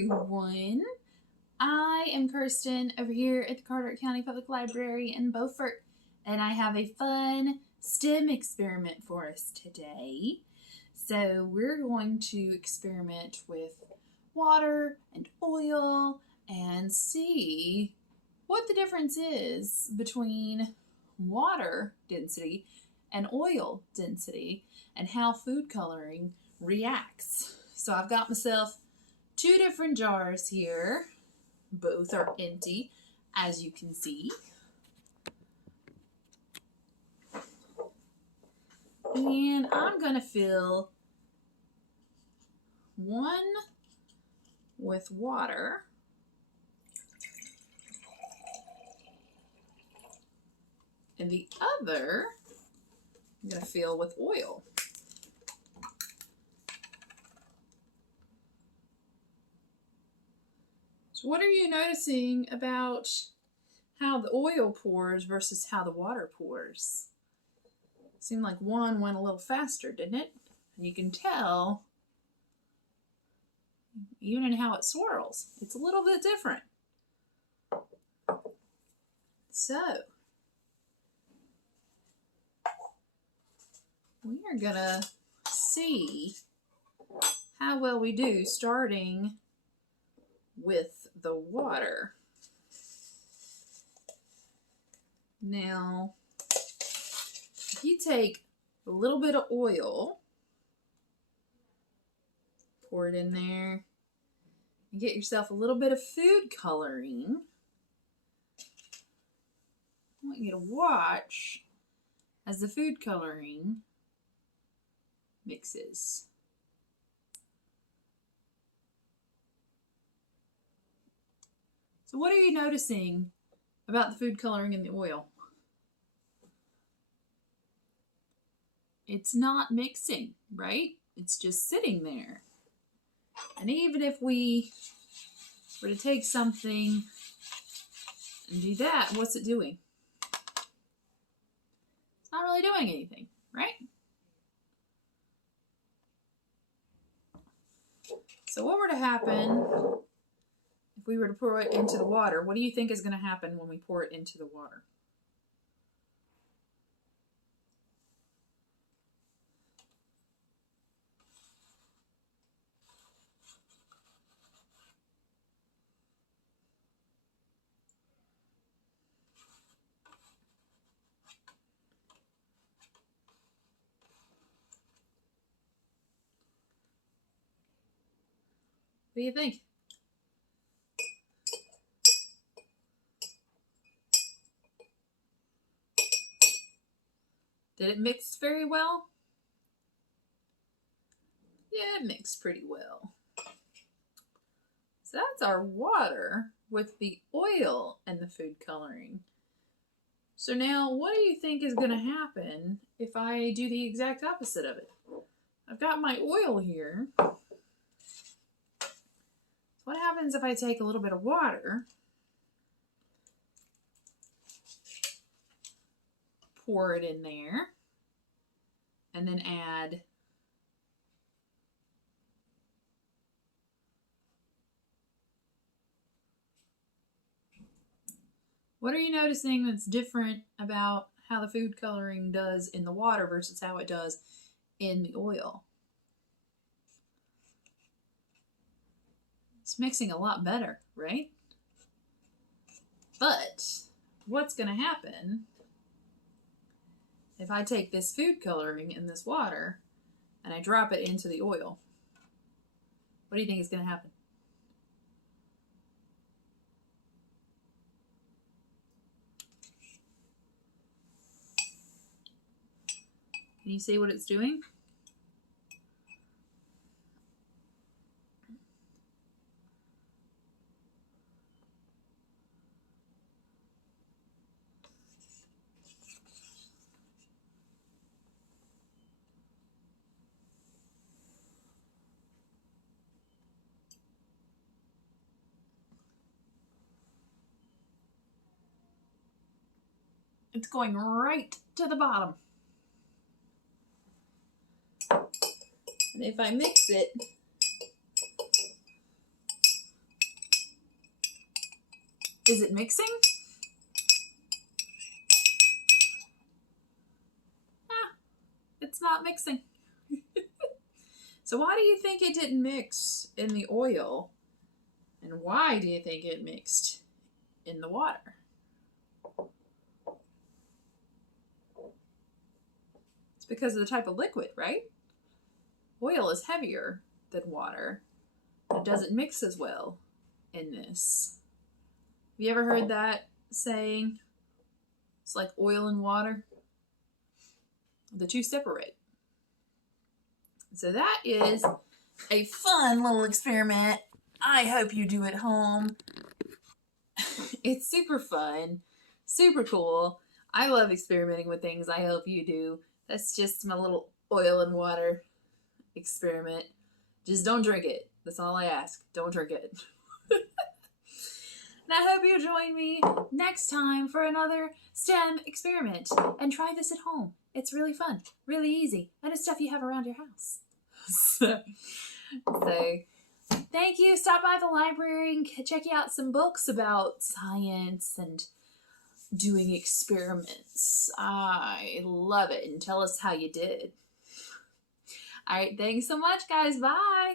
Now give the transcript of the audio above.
everyone. I am Kirsten over here at the Carteret County Public Library in Beaufort, and I have a fun STEM experiment for us today. So we're going to experiment with water and oil and see what the difference is between water density and oil density and how food coloring reacts. So I've got myself two different jars here. Both are empty, as you can see. And I'm going to fill one with water and the other I'm going to fill with oil. So what are you noticing about how the oil pours versus how the water pours? Seemed like one went a little faster, didn't it? And you can tell even in how it swirls. It's a little bit different. So we are gonna see how well we do starting with the water. Now, if you take a little bit of oil, pour it in there, and get yourself a little bit of food coloring, I want you to watch as the food coloring mixes. So what are you noticing about the food coloring in the oil? It's not mixing, right? It's just sitting there. And even if we were to take something and do that, what's it doing? It's not really doing anything, right? So what were to happen if we were to pour it into the water? What do you think is going to happen when we pour it into the water? What do you think? Did it mix very well? Yeah, it mixed pretty well. So that's our water with the oil and the food coloring. So now what do you think is going to happen if I do the exact opposite of it? I've got my oil here. What happens if I take a little bit of water, pour it in there, and then add what are you noticing that's different about how the food coloring does in the water versus how it does in the oil? It's mixing a lot better, right? But what's going to happen if I take this food coloring in this water and I drop it into the oil? What do you think is going to happen? Can you see what it's doing? It's going right to the bottom. And if I mix it Is it mixing? It's not mixing. So why do you think it didn't mix in the oil? And why do you think it mixed in the water? It's because of the type of liquid, right? Oil is heavier than water. It doesn't mix as well in this. Have you ever heard that saying? It's like oil and water. The two separate. So that is a fun little experiment. I hope you do at home. It's super fun, super cool. I love experimenting with things. I hope you do. That's just my little oil and water experiment. Just don't drink it. That's all I ask. Don't drink it. And I hope you join me next time for another STEM experiment. And try this at home. It's really fun, really easy, and it's stuff you have around your house. So thank you. Stop by the library and check out some books about science and doing experiments. I love it. And tell us how you did. All right. Thanks so much, guys. Bye.